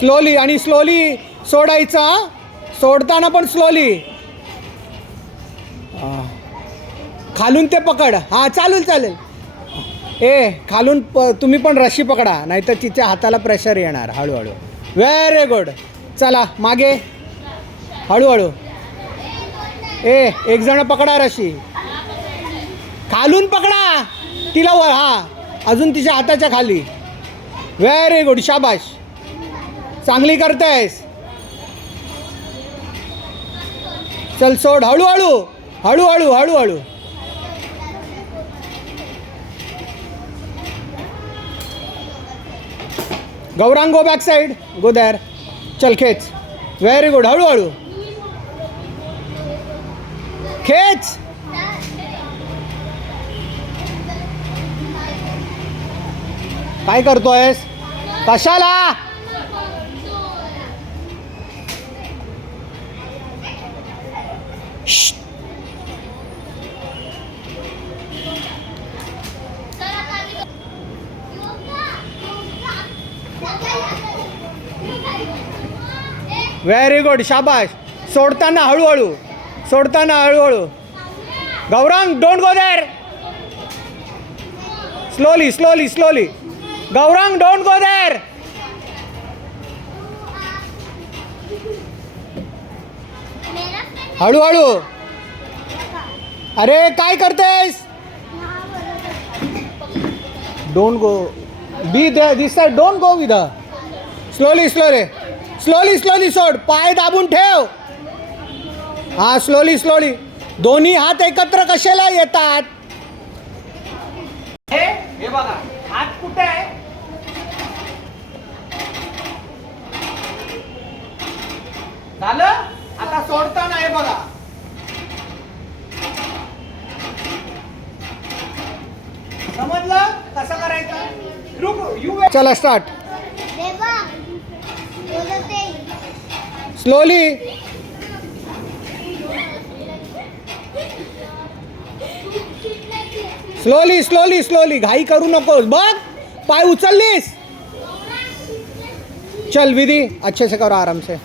Slowly आणि slowly सोडायचं. सोडताना पण स्लोली. खालून ते पकड. हां चालेल चालेल. खालून तुम्ही पण रशी पकडा, नाहीतर तिच्या हाताला प्रेशर येणार. हळूहळू. Very good. चला मागे हळूहळू. एक जण पकडा रशी. खालून पकडा तिला वर. हां अजून तिच्या हाताच्या खाली. Very good. शाबाश. चांगली करतेस. चल सोड. हळूहळू हळूहळू हळूहळू. Gaurang go back side. Go there. चल खेच. Very good. हळूहळू खेच. काय करतोयस? कशाला? Very good. शाबाश. सोडताना हळूहळू. सोडताना हळूहळू. Gaurang don't go there. Slowly slowly slowly. Gaurang don't go there. हळूहळू. अरे काय करतेस? Don't go. Be this side. Don't go with. Slowly slowly slowly slowly. सोड. पाय दाबून ठेव. हा स्लोली स्लोली. दोन्ही हात एकत्र कशाला येतात? हे बघा हात कुठे आहे? झालं. आता सोडताना हे बघा. समजलं कसं करायचं? चला start. Slowly. Slowly slowly slowly. घाई करू नकोस. बघ पाय उचललीस. चल विधी अच्छे से करो. आराम से.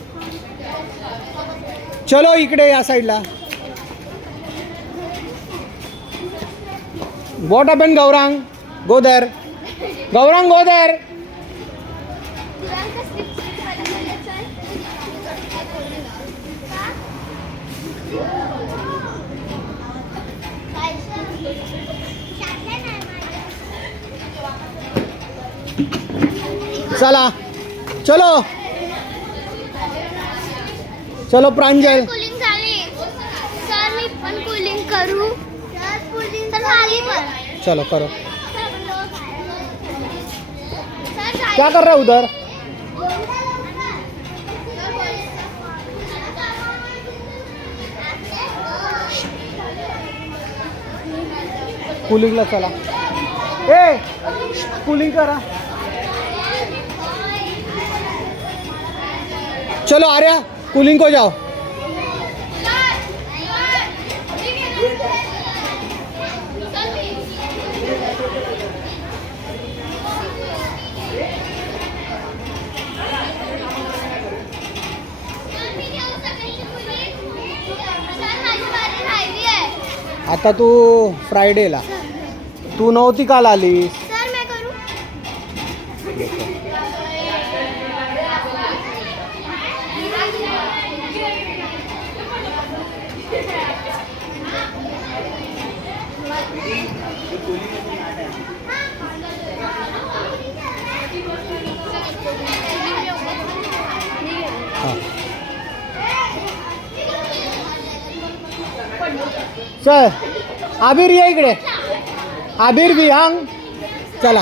चलो इकडे या साईडला. What happen Gaurang? Go there. Gaurang go there. चला चलो चलो प्रांजल. कूलिंग झाली. सर मी पण कूलिंग करू. सर झाली पण. चलो करो. क्या कर रहे हो उधर? कूलिंगला चला. कूलिंग करा. चलो आर्या कूलिंग को जाओ. आता तू फ्रायडेला. तू नव्हती काल आलीस. सर मैं करू. चल आबिर ये इकडे. आबिर विहांग चला.